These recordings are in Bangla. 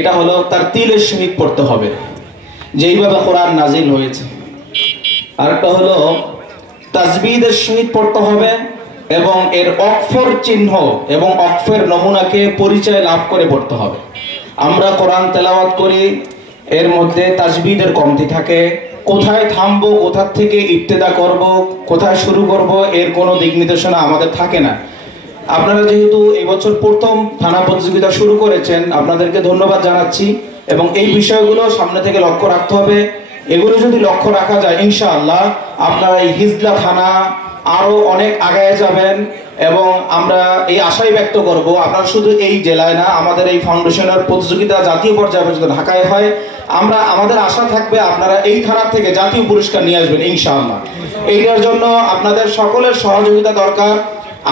এটা হলো তারতিলের সহিত পড়তে হবে যেইভাবে কোরআন নাজিল হয়েছে। আরেকটা হলো তাজবিদের সহিত পড়তে হবে এবং এর অক্ষর চিহ্ন এবং অক্ষরের নমুনাকে পরিচয় লাভ করে পড়তে হবে। আমরা কোরআন তেলাওয়াত করি, এর মধ্যে তাজবিদের কমতি থাকে, কোথায় থামবো, কোথা থেকে ইবতেদা করব, কোথায় শুরু করব, এর কোনো দিক নির্দেশনা আমাদের থাকে না। আপনারা যেহেতু এই বছর প্রথম থানা প্রতিযোগিতা শুরু করেছেন, আপনাদেরকে ধন্যবাদ জানাচ্ছি এবং এই বিষয়গুলো সামনে থেকে লক্ষ্য রাখতে হবে। এগুলো যদি লক্ষ্য রাখা যায় ইনশাআল্লাহ আপনারা এই হিজলা থানা আরো অনেক আগায় যাবেন এবং আমরা এই আশাই ব্যক্ত করব আপনারা শুধু এই জেলায় না, আমাদের এই ফাউন্ডেশনের প্রতিযোগিতা জাতীয় পর্যায়ে পর্যন্ত ঢাকায় হয়, আমাদের আশা থাকবে আপনারা এই থানা থেকে জাতীয় পুরস্কার নিয়ে আসবেন ইনশাআল্লাহ। এইটার জন্য আপনাদের সকলের সহযোগিতা দরকার।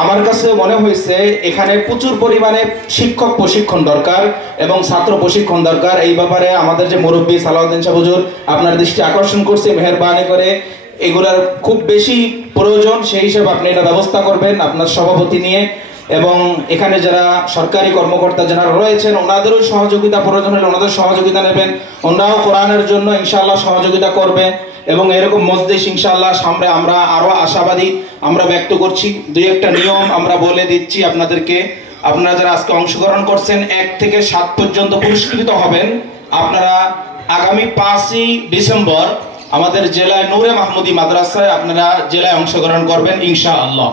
আমার কাছে মনে হয়েছে এখানে প্রচুর পরিমাণে শিক্ষক প্রশিক্ষণ দরকার এবং ছাত্র প্রশিক্ষণ দরকার। এই ব্যাপারে আমাদের যে মুরব্বী সালাউদ্দিন সাহেব হুজুর আপনার দৃষ্টি আকর্ষণ করছে, মেহেরবানি করে এগুলার খুব বেশি প্রয়োজন, সেই হিসেবে আপনি এটা ব্যবস্থা করবেন আপনার সভাপতি নিয়ে। এবং এখানে যারা সরকারি কর্মকর্তা যারা রয়েছেন ওনাদেরও সহযোগিতা প্রয়োজন হলে ওনাদের সহযোগিতা নেবেন, ওনারাও কোরআনের জন্য ইনশাআল্লাহ সহযোগিতা করবে এবং এরকম মজলিস ইনশাআল্লাহ সামনে আমরা আরো আশাবাদী আমরা ব্যক্ত করছি। দুই একটা নিয়ম আমরা বলে দিচ্ছি আপনাদেরকে। আপনারা যারা আজকে অংশগ্রহণ করছেন 1 থেকে 7 পর্যন্ত পুরস্কৃত হবেন। আপনারা আগামী 5ই ডিসেম্বর আমাদের জেলায় নূরে মাহমুদি মাদ্রাসায় আপনারা জেলায় অংশগ্রহণ করবেন ইনশাআল্লাহ।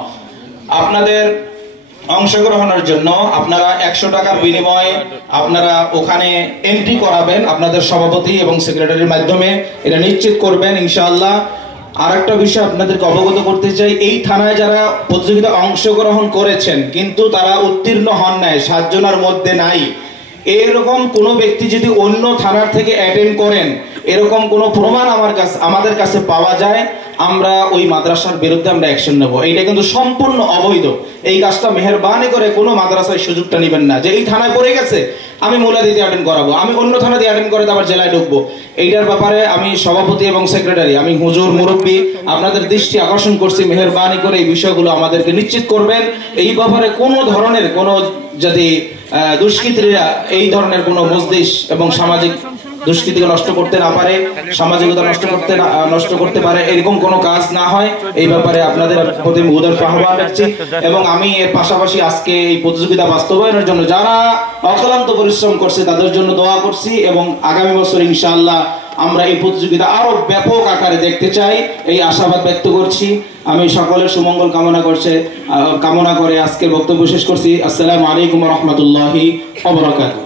আপনাদের অংশগ্রহণের জন্য আপনারা 100 টাকার বিনিময়ে আপনারা ওখানে এন্ট্রি করাবেন আপনাদের সভাপতি এবং সেক্রেটারির মাধ্যমে, এটা নিশ্চিত করবেন ইনশাআল্লাহ। আরেকটা বিষয় আপনাদেরকে অবগত করতে চাই, এই থানায় যারা প্রতিযোগিতা অংশগ্রহণ করেছেন কিন্তু তারা উত্তীর্ণ হন নাই, 7 জনের মধ্যে নাই, এরকম কোনো ব্যক্তি যদি অন্য থানার থেকে অ্যাটেন্ড করেন, এরকম কোনো প্রমাণ আমাদের কাছে পাওয়া যায়, আমরা ওই মাদ্রাসার বিরুদ্ধে আমরা অ্যাকশন নেব। এইটা কিন্তু সম্পূর্ণ অবৈধ। এই কাজটা মেহেরবানি করে কোনো মাদ্রাসায় সুযোগটা নেবেন না যে এই থানায় পড়ে গেছে আমি মুলাদিতে অ্যাটেন্ড করাবো, আমি অন্য থানাতে অ্যাটেন্ড করে আবার জেলায় ঢুকবো। এইটার ব্যাপারে আমি সভাপতি এবং সেক্রেটারি, আমি হুজুর মুরব্বী আপনাদের দৃষ্টি আকর্ষণ করছি, মেহেরবানি করে এই বিষয়গুলো আমাদেরকে নিশ্চিত করবেন। এই ব্যাপারে কোনো ধরনের কোনো যদি দুষ্কৃতীরা এই ধরনের কোনো মজলিস এবং সামাজিক দুষ্কৃতিকে নষ্ট করতে না পারে, সামাজিকতা নষ্ট করতে পারে, এরকম কোনো কাজ না হয়, এই ব্যাপারে আপনাদের প্রতি উদার আহ্বান রাখছি। এবং আমি এর পাশাপাশি আজকে এই প্রতিযোগিতা বাস্তবায়নের জন্য যারা অক্লান্ত পরিশ্রম করছে তাদের জন্য দোয়া করছি এবং আগামী বছর ইনশাআল্লাহ আমরা এই প্রতিযোগিতা আরো ব্যাপক আকারে দেখতে চাই, এই আশাবাদ ব্যক্ত করছি। আমি সকলের সুমঙ্গল কামনা করে আজকের বক্তব্য শেষ করছি। আসসালামু আলাইকুম ওয়া রাহমাতুল্লাহি ওয়া বারাকাতুহু।